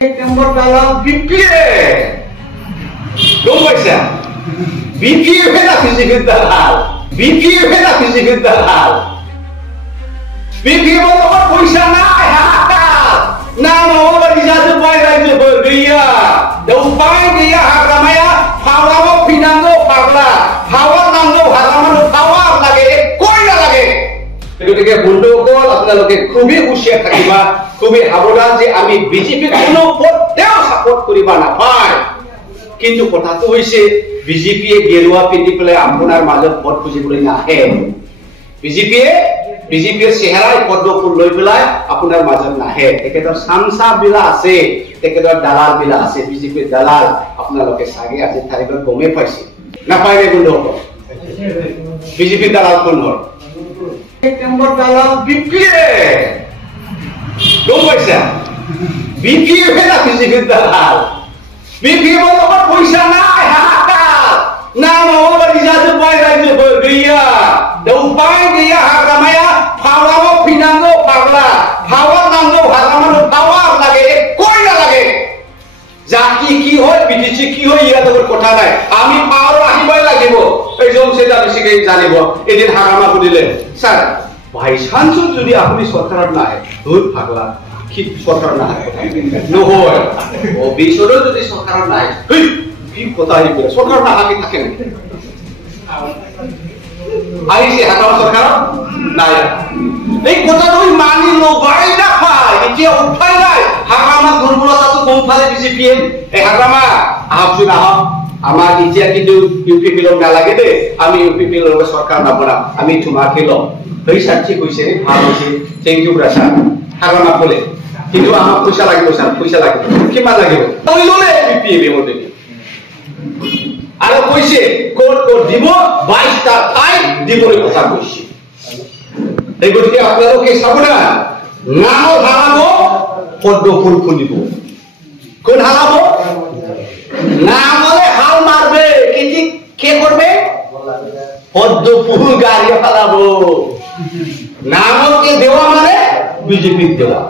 এক নম্বর দালাল বিপিএ পয়সা বিপিএ না বিজেপির দালাল বিপিএ না বিজেপির দালাল বিপিএ বলতে পয়সা নাই হাহাকার না মাওলা রিজার্ভ পাই রাইজে গইয়া উপায় গইয়া হারামায়া ফাওরাও ফিনাঙ্গো পাগলা ফাওয়ার নাঙ্গো হারামানো ফাওয়ার লাগে কইলা লাগে এদিকে বন্ধুসকল আপোনালোকে খুবই হুঁশিয়ার থাকিবা খুবই সাবধান যে আমি বিজেপি কোনো পথেও সাপোর্ট করিবা নাপায় কিন্তু কথাটো হৈছে বিজেপিয়ে গেৰুৱা পিন্ধি পেলাই আপোনাৰ মাজত ভোট খুজিবলৈ নাহে বিজেপিৰ চেহেৰাই পদ্ম ফুল লৈ পেলাই আপোনাৰ মাজত নাহে তেখেতৰ চামচা বিলা আছে তেখেতৰ দালাল বিলা আছে বিজেপিৰ দালাল আপোনালোকে চাগে আজি তাৰিখত গমেই পাইছে নাপায় নে বন্ধুসকল বিজেপিৰ দালাল কোন হয় এক নম্বৰ দালাল বিপিএ পয়সা বিপিএ না বিজেপির দালাল বিপিএ বলতে পয়সা নাই হাহাকার না মাওলা রিজার্ভ পাই রাইজে গইয়া উপায় গইয়া হারামায়া ফাওরাও ফিনাঙ্গো পাগলা ফাওয়ার নাঙ্গো হারামানো ফাওয়ার লাগে কইলা লাগে জাতি কি হয় বিটিসি কি হয় ইয়াত কথা নাই আমি পাওয়ার আহিবই লাগিব এইজন সেটা বেশিকে জানিব এদিন হারামা করিলে স্যার ভাই সাংসদ যদি আপনি সরকার না দূর পাগলা কি সরকার না নহয় ও বিশ্বর যদি সরকার নাই কি কথা এই সরকার না হাকি থাকে না আইছে হারামা সরকার নাই এই কথা তুই মানি লবাই না পাই এতিয়া উপায় নাই হারামা দুর্বলতাটো কম ফালে বিজেপিয়ে এই হারামা আহকচোন আহক আমার এতিয়া কিন্তু ইউপি বিলং নালাগে দে আমি ইউপি বিলং সরকার না বনা আমি তোমাকে লম এই সাক্ষী কইছে ভাল হইছে থ্যাংক ইউ ব্রাসা হারামা বলে কিন্তু আমার পয়সা লাগিব স্যার পয়সা লাগিব কিমান লাগিব তুই ললে বিপিএ বেমো দেবি আর কইছে কোড দিব 22 টা ঠাই দিবলে কথা কইছে এই গতিকে আপনাদেরকে সাবধান নাও হারাবো পদ্ম ফুল খুলিব কোন হারাবো না বলে হাল মারবে কি কে করবে পদ্ম ফুল গাড়ি ফালাবো নামকে দেওয়া মানে বিজেপি দেওয়া